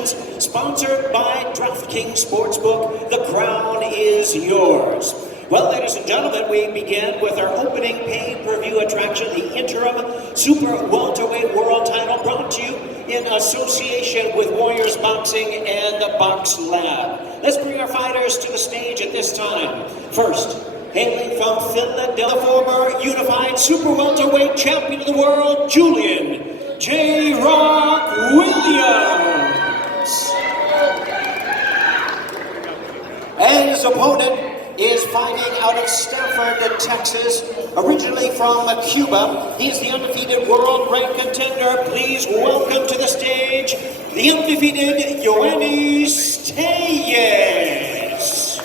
Promotions, sponsored by DraftKings Sportsbook. The crown is yours. Well, ladies and gentlemen, we begin with our opening pay-per-view attraction, the interim Super Welterweight World Title, brought to you in association with Warriors Boxing and the Box Lab. Let's bring our fighters to the stage at this time. First, hailing from Philadelphia, the former unified Super Welterweight Champion of the World, Julian J-Rock Williams. And his opponent is fighting out of Stafford, Texas, originally from Cuba. He is the undefeated world-ranked contender. Please welcome to the stage the undefeated Yoenis Tellez.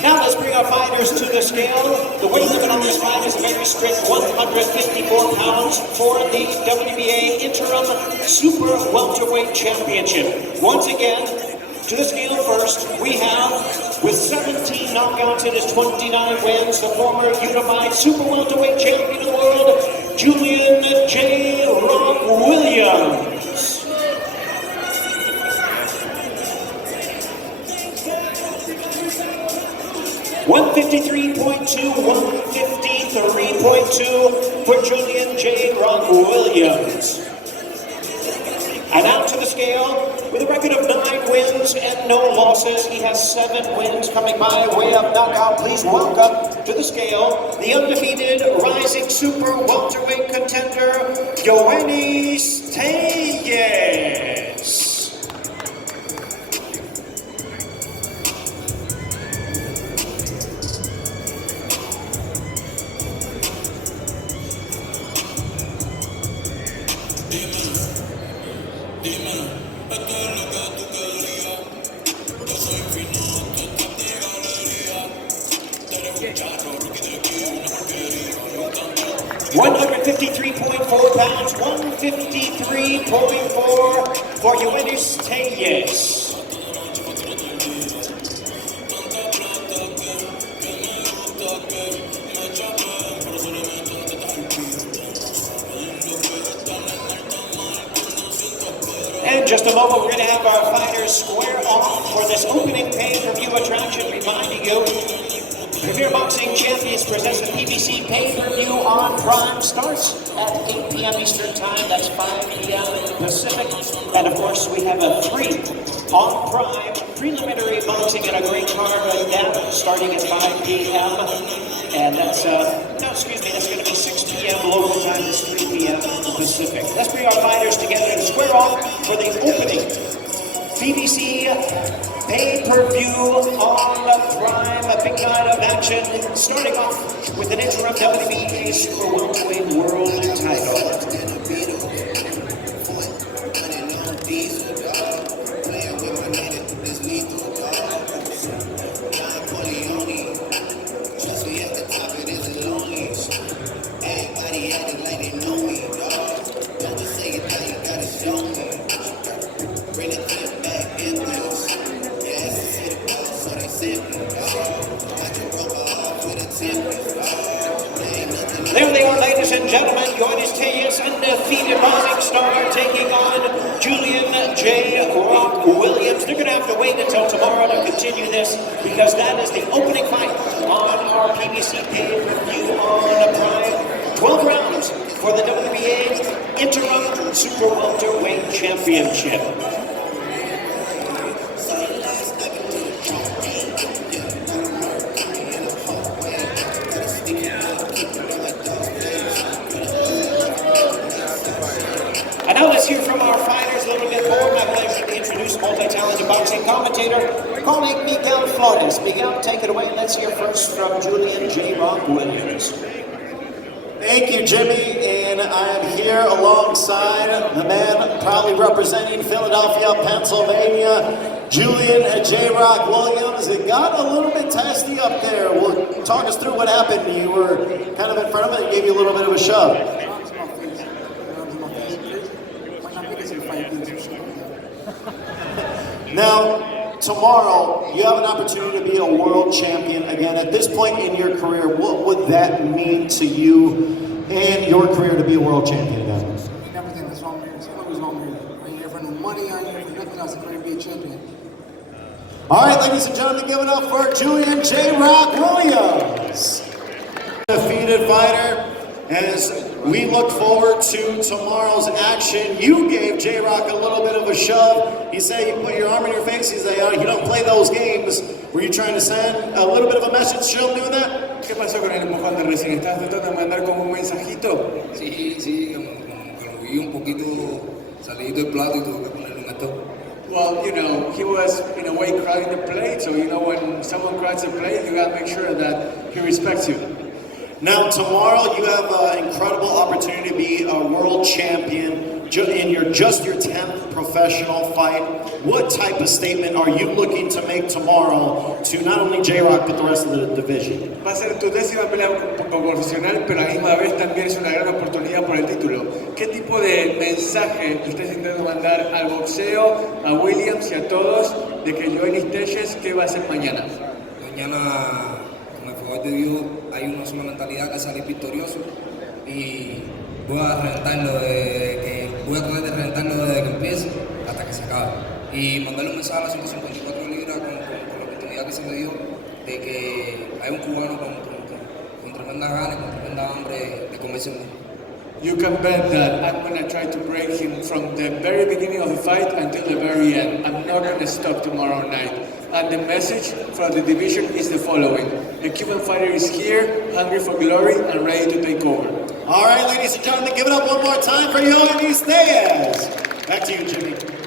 Now let's bring our fighters to the scale. The weight limit on this fight is a very strict 154 pounds for the WBA Interim Super Welterweight Championship. Once again, to the scale first, we have, with 17 knockouts in his 29 wins, the former unified Super Welterweight Champion of the world, Julian J-Rock Williams. 153.2, 153.2 for Julian J-Rock Williams. And out to the scale, with a record of 9 wins and no losses. He has 7 wins coming by way of knockout. Please welcome to the scale the undefeated rising Super Welterweight contender, Yoenis Tellez. .4 pounds, 153.4 for Yoenis Tellez. And just a moment, we're going to have our fighters square off for this opening pay-per-view attraction, reminding you, Premier Boxing Champions presents the PBC pay-per-view on Prime. Starts at 8 p.m. Eastern Time. That's 5 p.m. Pacific. And of course, we have a free on Prime preliminary boxing and a great card right now, starting at 5 p.m. And that's, that's going to be 6 p.m. local time. It's 3 p.m. Pacific. Let's bring our fighters together and square off for the opening PBC pay-per-view on Prime, a big night of action, starting off with an interim WBA Super Welterweight World Title. There they are, ladies and gentlemen. Yoenis Tellez, undefeated rising star, taking on Julian J-Rock Williams. They're going to have to wait until tomorrow to continue this, because that is the opening fight on our PBC pay-per-view on Prime. 12 rounds for the WBA Interim Super Welterweight Championship. And now let's hear from our fighters a little bit more. My pleasure to introduce multi-talented boxing commentator, calling Miguel Flores. Miguel, take it away. Let's hear first from Julian J-Rock Williams. Thank you, Jimmy, and I'm here alongside the man proudly representing Philadelphia, Pennsylvania, Julian J-Rock Williams. It got a little bit testy up there. Well, talk us through what happened. You were kind of in front of it and gave you a little bit of a shove. Now, tomorrow, you have an opportunity to be a world champion again. At this point in your career, what would that mean to you and your career to be a world champion again? Everything. That's why I'm here. That's always why I'm here. I ain't here for no money. I ain't here for nothing else. I'm here to be a champion. All right, ladies and gentlemen, give it up for Julian J-Rock Williams. Defeated fighter, as we look forward to tomorrow's action. You gave J-Rock a little bit of a shove. He said you put your arm in your face. He said, oh, you don't play those games. Were you trying to send a little bit of a message to him doing that? ¿Qué pasó con el empujón de recién? ¿Estás tratando de mandar como un mensajito? Sí, como lo vi un poquito salidito del plato y tuve que ponerle un stop. Well, you know, he was in a way crowding the plate, so you know when someone crowds the plate, you gotta make sure that he respects you. Now, tomorrow you have an incredible opportunity to be a world champion in your 10th professional fight. What type of statement are you looking to make tomorrow to not only J-Rock but the rest of the division? Va a ser tu 10ª pelea como profesional, pero a la misma vez también es una gran oportunidad por el título. ¿Qué tipo de mensaje estás intentando mandar al boxeo, a Williams y a todos de que Yoenis Tellez, qué va a hacer mañana? Mañana, con el favor de Dios, hay una sola mentalidad que es salir victorioso y voy a tratar de reventarlo desde que empiece hasta que se acabe. Y mandarle un mensaje a las 154 libras con la oportunidad que se me dio de que hay un cubano con tremendas ganas, con tremenda hambre de comerse el mundo. You can bet that I'm going to try to break him from the very beginning of the fight until the very end. I'm not going to stop tomorrow night. And the message for the division is the following. The Cuban fighter is here, hungry for glory, and ready to take over. All right, ladies and gentlemen, give it up one more time for Yoenis Tellez. Back to you, Jimmy.